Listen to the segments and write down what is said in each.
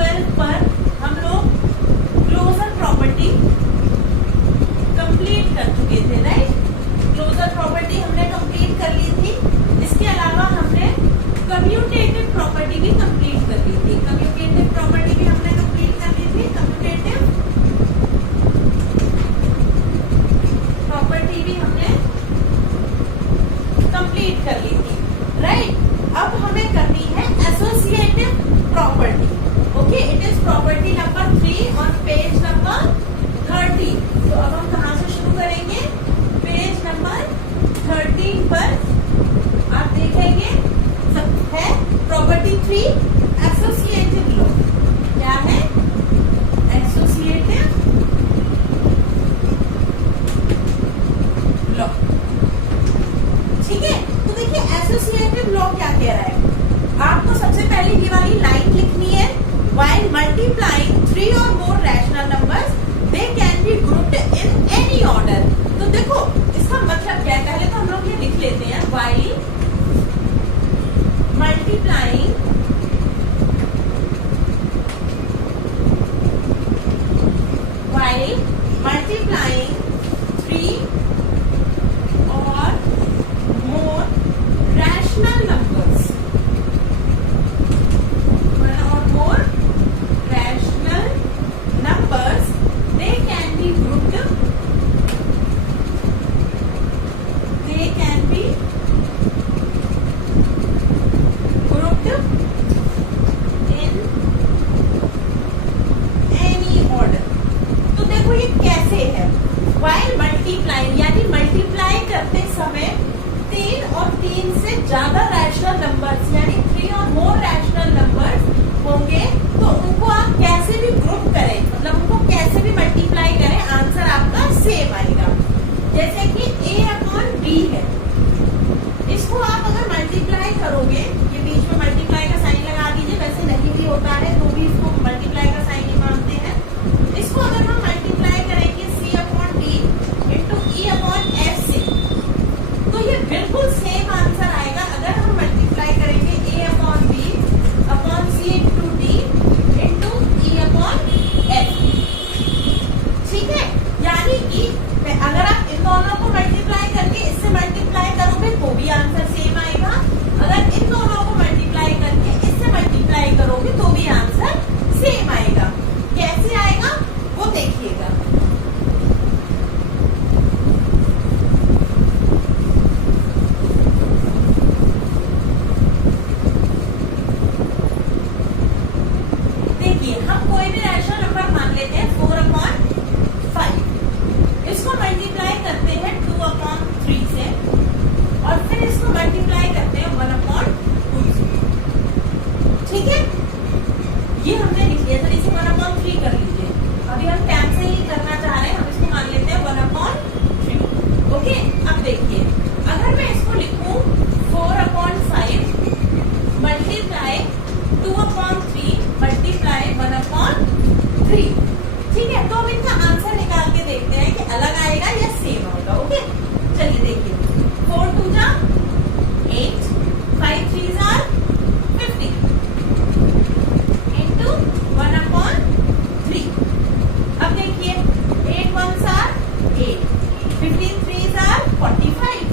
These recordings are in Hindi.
12 पर हम लोग क्लोजर प्रॉपर्टी कंप्लीट कर चुके थे, राइट। क्लोजर प्रॉपर्टी हमने कंप्लीट कर ली थी। इसके अलावा हमने कम्यूटेटिव प्रॉपर्टी भी कंप्लीट कर ली थी। कम्यूटेटिव प्रॉपर्टी भी हमने कंप्लीट कर ली थी। कम्यूटेटिव प्रॉपर्टी भी हमने कंप्लीट कर ली थी, राइट। अब हमें करनी है associative property. Okay, it is property number 3 on page number 30। तो अब हम कहां से शुरू करेंगे? पेज नंबर 13 पर आप देखेंगे सब है प्रॉपर्टी 3 एसोसिएटिव लॉ। क्या है? Associative law. ठीक है, तो देखिए एसोसिएटिव लॉ क्या कह रहा है। आपको सबसे पहले ये वाली लाइन लिखनी है, while multiplying 3 or more rational numbers they can be grouped in any order। तो देखो इसका मतलब क्या है, पहले तो हम लोग ये लिख लेते हैं, while multiplying three or more rational numbers they can be grouped in any order। तो देखो ये कैसे है, while multiplying यानी मल्टीप्लाई करते समय 3 और 3 से ज्यादा रैशनल नंबर्स यानी 3 और मोर रैशनल नंबर्स होंगे, तो उनको आप कैसे भी ग्रुप करें, मतलब उनको कैसे भी मल्टीप्लाई करें, आंसर आपका सेम आएगा। जैसे कि a/b है, इसको आप अगर मल्टीप्लाई करोगे, ये बीच में मल्टीप्लाई का साइन लगा दीजिए, वैसे नहीं भी होता है तो भी इसको मल्टीप्लाई का साइन ही मानते हैं। इसको अगर हम मल्टीप्लाई करेंगे c/d इंटू e/f से, तो ये बिल्कुल सेम आंसर आएगा अगर हम मल्टीप्लाई करेंगे a/b upon c into d into e/f। ठीक है, यानी कि अगर आप इन दोनों को मल्टीप्लाई करके इससे मल्टीप्लाई करोगे तो भी आंसर सेम आएगा, अगर इन दोनों को मल्टीप्लाई करके इससे मल्टीप्लाई करोगे तो भी आंसर सेम आएगा। कैसे आएगा वो देखिएगा। देखिए हम कोई भी रैशनल नंबर मान लेते हैं 4/5, इसको मल्टीप्लाई करते हैं 2/3 से और फिर इसको मल्टीप्लाई करते हैं 1/2 से। ठीक है, ये हमने लिख लिया था, इसे 1/3 कर लीजिए। अभी हम कैंसिल नहीं करना चाह रहे हैं, हम इसको मान लेते हैं 1/3। ओके, अब देखिए अगर मैं इसको लिखूं 4/5 मल्टीप्लाई 2/3 मल्टीप्लाई 1/3। ठीक है, तो अब इनका आंसर निकाल के देखते हैं कि अलग आएगा या सेम होगा। ओके, चलिए देखिए 4 2 जा 8, 5 3 जा 50 इंटू 1/3। अब देखिए 8 1 जा 8, 15 3 जा 45।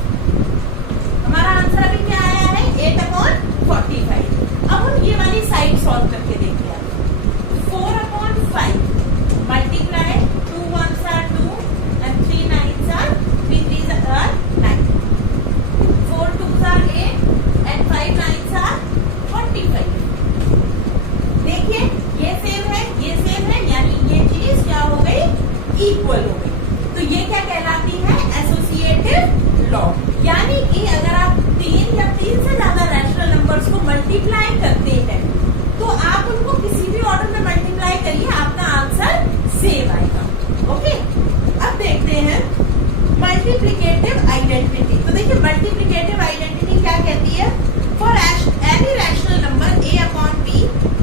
हमारा आंसर अभी क्या आया है 8/45। अब हम ये वाली साइड सॉल्व करके देखते हैं। 4/5 multiply 2 1s are 2 and 3 9s are 3 3s are 9, 4 2s are 8 and 5 9s are 45। देखिए ये सेम है यानी ये चीज क्या हो गई, इक्वल हो गई। तो ये क्या कहलाती है, एसोसिएटिव लॉ। यानी कि अगर आप 3 या 3 से ज्यादा रैशनल नंबर्स को मल्टीप्लाई करते हैं तो आप उनको किसी भी ऑर्डर में मल्टीप्लाई करिए, आपका आंसर सेम आएगा। ओके, अब देखते हैं मल्टीप्लिकेटिव आइडेंटिटी। तो देखिए मल्टीप्लिकेटिव आइडेंटिटी क्या कहती है, for any rational number a/b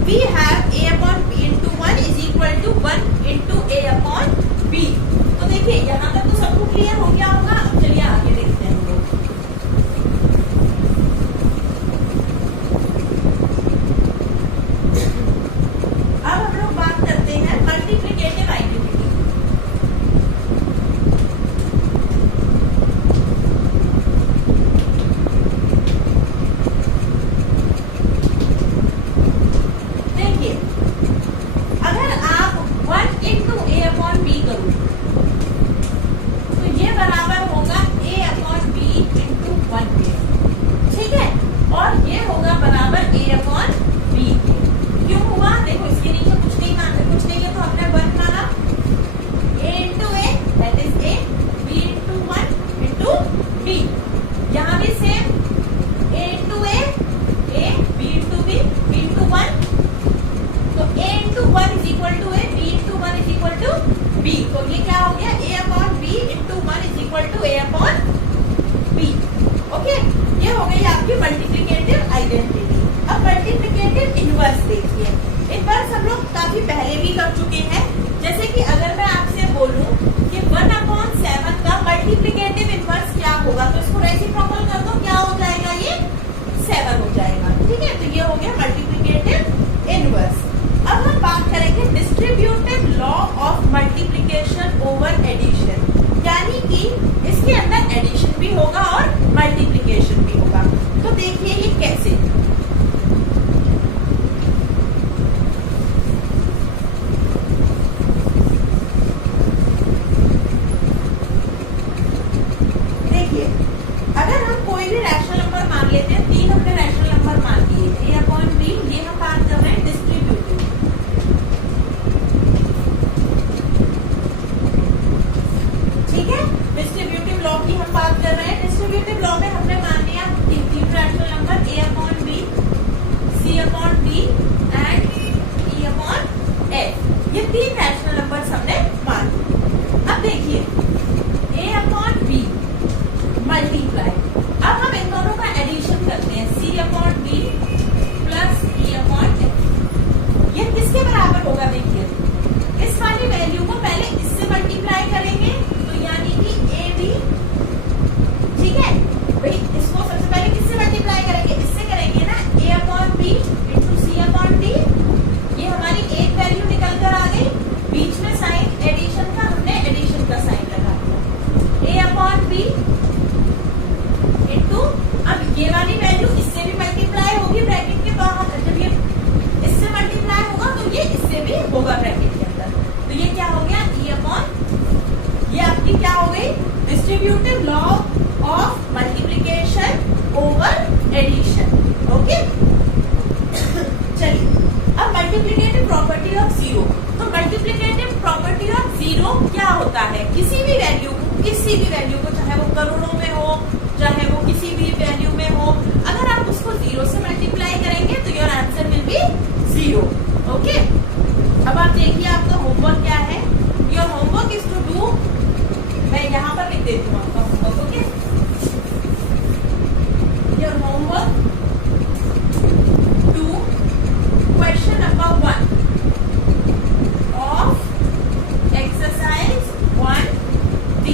we have a/b into 1 is equal to 1 into a/b। तो काफी पहले भी कर चुके हैं। जैसे कि अगर मैं आपसे बोलूं कि 1/7 का मल्टीप्लिकेटिव इनवर्स क्या होगा, तो इसको रेसिप्रोकल कर दो, क्या हो जाएगा, ये 7 हो जाएगा। ठीक है, तो ये हो गया मल्टीप्लिकेटिव इनवर्स। अब हम बात करेंगे distributive law of multiplication over addition, यानी कि इसके अंदर एडिशन भी होगा और मल्टीप्लिकेशन भी होगा। तो देखिए ये कैसे। देखिए, अगर हम कोई भी रैशनल नंबर मान लेते हैं, 3 हमने रैशनल नंबर मान लिए, a/b, ये हम बात कर रहे हैं डिस्ट्रीब्यूटिव। ठीक है, डिस्ट्रीब्यूटिव लॉ की हम बात कर रहे हैं। डिस्ट्रीब्यूटिव लॉ में हमने मान लिया 3 rational number a/b, c/d and e/f, ये 3 रैशनल नंबर हमने मान लिए। अब देखिए a/b मल्टीप्लाई, अब हम इन दोनों का एडिशन करते हैं, c/d प्लस e/f, ये किसके बराबर होगा। देखिए, इस वाली वैल्यू को पहले इससे मल्टीप्लाई करेंगे, तो यानी कि ab, ठीक है भाई, इसको सबसे पहले किससे मल्टीप्लाई करेंगे, इससे करेंगे ना, a/b इंटू c/d, ये हमारी एक वैल्यू निकल कर आ गई। बीच में साइन एडिशन का, हमने एडिशन का साइन लगा दिया, a/b इंटू, अब ये वाली वैल्यू इससे भी मल्टीप्लाई होगी ब्रैकेट के बाहर, जब ये इससे मल्टीप्लाई होगा तो ये इससे भी होगा ब्रैकेट के अंदर, तो ये क्या हो गया, ये आपकी क्या हो गई, distributive law of multiplication over addition. Okay, चलिए अब मल्टीप्लिकेटिव प्रॉपर्टी ऑफ जीरो। तो मल्टीप्लिकेटिव प्रॉपर्टी ऑफ जीरो क्या होता है, किसी भी वैल्यू को, चाहे वो करोड़ों में हो, चाहे वो किसी भी वैल्यू में हो, अगर आप उसको जीरो से मल्टीप्लाई करेंगे तो your answer will be zero. Okay, अब आप देखिए आपका होमवर्क क्या है। Your homework is to do, मैं यहाँ पर लिख देती हूँ आपका homework. Okay, your homework to question number 1 of exercise 1D।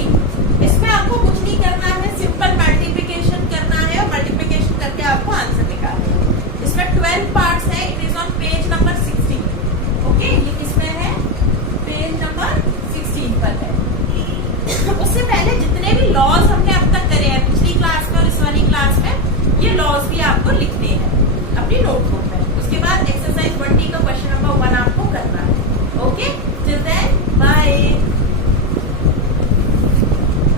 इसमें आपको कुछ नहीं करना है, सिंपल मल्टीप्लिकेशन करना है और मल्टीप्लिकेशन करके आपको आंसर निकालना है। इसमें 12 पार्ट्स है, it is on page number 16। Okay, ये किसमें है, पेज नंबर 16 पर है। उससे पहले जितने भी लॉज हमने अब तक करे हैं पिछली क्लास में और इस वाली क्लास में, ये लॉज भी